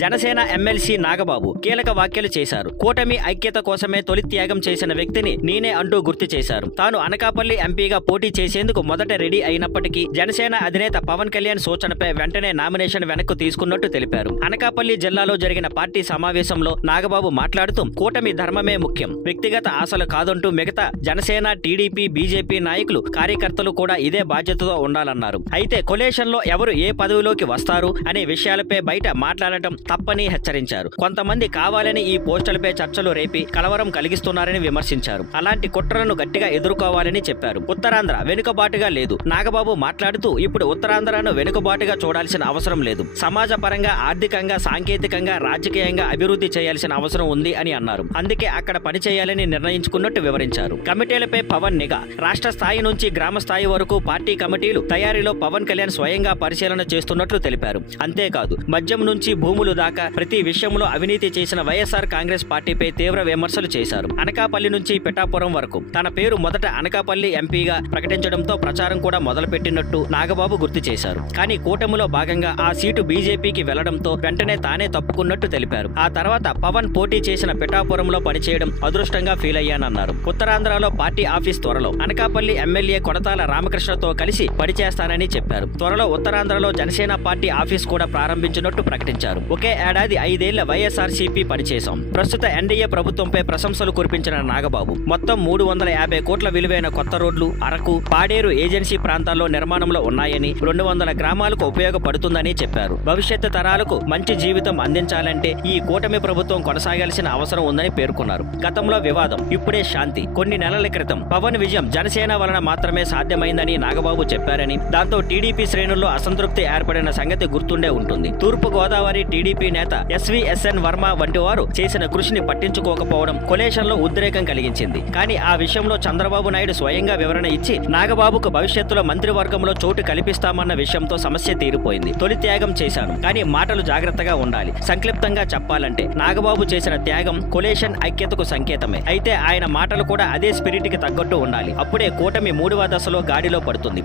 Janasena MLC Nagababu కీలక వ్యాఖ్యలు చేశారు. కూటమి ఐక్యత కోసమే తొలి త్యాగం చేసిన వ్యక్తిని నేనే అంటూ గుర్తు చేశారు. తాను అనకాపల్లి ఎంపీగా పోటీ చేసేందుకు మొదట రెడీ అయినప్పటికీ జనసేన అధినేత పవన్ కళ్యాణ్ సూచనపై వెంటనే నామినేషన్ వెనక్కు తీసుకున్నట్టు తెలిపారు. అనకాపల్లి జిల్లాలో జరిగిన పార్టీ సమావేశంలో నాగబాబు మాట్లాడుతూ కూటమి ధర్మమే ముఖ్యం, వ్యక్తిగత ఆశలు కాదంటూ మిగతా జనసేన, టీడీపీ, బీజేపీ నాయకులు, కార్యకర్తలు కూడా ఇదే బాధ్యతతో ఉండాలన్నారు. అయితే కొలేషన్ లో ఎవరు ఏ పదవిలోకి వస్తారు అనే విషయాలపై బయట మాట్లాడటం తప్పని హెచ్చరించారు. కొంతమంది కావాలని ఈ పోస్టులపై చర్చలు రేపి కలవరం కలిగిస్తున్నారని విమర్శించారు. అలాంటి కుట్రలను గట్టిగా ఎదుర్కోవాలని చెప్పారు. ఉత్తరాంధ్ర వెనుకబాటుగా లేదు. నాగబాబు మాట్లాడుతూ ఇప్పుడు ఉత్తరాంధ్రను వెనుకబాటుగా చూడాల్సిన అవసరం లేదు. సమాజ పరంగా, ఆర్థికంగా, సాంకేతికంగా, రాజకీయంగా అభివృద్ధి చేయాల్సిన అవసరం ఉంది అని అన్నారు. అందుకే అక్కడ పనిచేయాలని నిర్ణయించుకున్నట్టు వివరించారు. కమిటీలపై పవన్ నిఘా. రాష్ట్ర స్థాయి నుంచి గ్రామ స్థాయి వరకు పార్టీ కమిటీలు తయారీలో పవన్ కళ్యాణ్ స్వయంగా పరిశీలన చేస్తున్నట్లు తెలిపారు. అంతేకాదు మద్యం నుంచి భూములు దాకా ప్రతి విషయంలో అవినీతి చేసిన వైఎస్ఆర్ కాంగ్రెస్ పార్టీపై తీవ్ర విమర్శలు చేశారు. అనకాపల్లి నుంచి పిఠాపురం వరకు తన పేరు మొదట అనకాపల్లి ఎంపీగా ప్రకటించడంతో ప్రచారం కూడా మొదలుపెట్టినట్టు నాగబాబు గుర్తు చేశారు. కానీ కూటమిలో భాగంగా ఆ సీటు బీజేపీకి వెళ్లడంతో వెంటనే తానే తప్పుకున్నట్టు తెలిపారు. ఆ తర్వాత పవన్ పోటీ చేసిన పిఠాపురంలో పనిచేయడం అదృష్టంగా ఫీల్ అయ్యానన్నారు. ఉత్తరాంధ్రలో పార్టీ ఆఫీస్ త్వరలో. అనకాపల్లి ఎమ్మెల్యే కొడతాల రామకృష్ణతో కలిసి పనిచేస్తానని చెప్పారు. త్వరలో ఉత్తరాంధ్రలో జనసేన పార్టీ ఆఫీస్ కూడా ప్రారంభించినట్టు ప్రకటించారు. ఒకే ఏడాది 5 ఏళ్ల వైఎస్ఆర్సీపీ పనిచేశాం. ప్రస్తుత ఎన్డీఏ ప్రభుత్వంపై ప్రశంసలు కురిపించిన నాగబాబు మొత్తం 350 కోట్ల విలువైన కొత్త రోడ్లు అరకు, పాడేరు ఏజెన్సీ ప్రాంతాల్లో నిర్మాణంలో ఉన్నాయని, 200 గ్రామాలకు ఉపయోగపడుతుందని చెప్పారు. భవిష్యత్తు తరాలకు మంచి జీవితం అందించాలంటే ఈ కూటమి ప్రభుత్వం కొనసాగాల్సిన అవసరం ఉందని పేర్కొన్నారు. గతంలో వివాదం, ఇప్పుడే శాంతి. కొన్ని నెలల క్రితం పవన్ విజయం జనసేన వలన మాత్రమే సాధ్యమైందని నాగబాబు చెప్పారని, దాంతో టీడీపీ శ్రేణుల్లో అసంతృప్తి ఏర్పడిన సంగతి గుర్తుండే ఉంటుంది. తూర్పు గోదావరి టీడీపీ నేత ఎస్వీఎస్ఎన్ వర్మ వంటి వారు చేసిన కృషిని పట్టించుకోకపోవడం కొలేషన్లో ఉద్రేకం కలిగించింది. కానీ ఆ విషయంలో చంద్రబాబు నాయుడు స్వయంగా వివరణ ఇచ్చి నాగబాబుకు భవిష్యత్తులో మంత్రివర్గంలో చోటు కల్పిస్తామన్న విషయంతో సమస్య తీరిపోయింది. తొలి త్యాగం చేశాను, కానీ మాటలు జాగ్రత్తగా ఉండాలి. సంక్లిప్తంగా చెప్పాలంటే నాగబాబు చేసిన త్యాగం కొలేషన్ ఐక్యతకు సంకేతమే. అయితే ఆయన మాటలు కూడా అదే స్పిరిట్ కి తగ్గట్టు ఉండాలి. అప్పుడే కూటమి 3వ దశలో గాడిలో పడుతుంది.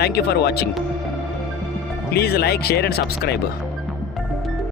Thank you for watching. Please like, share and subscribe.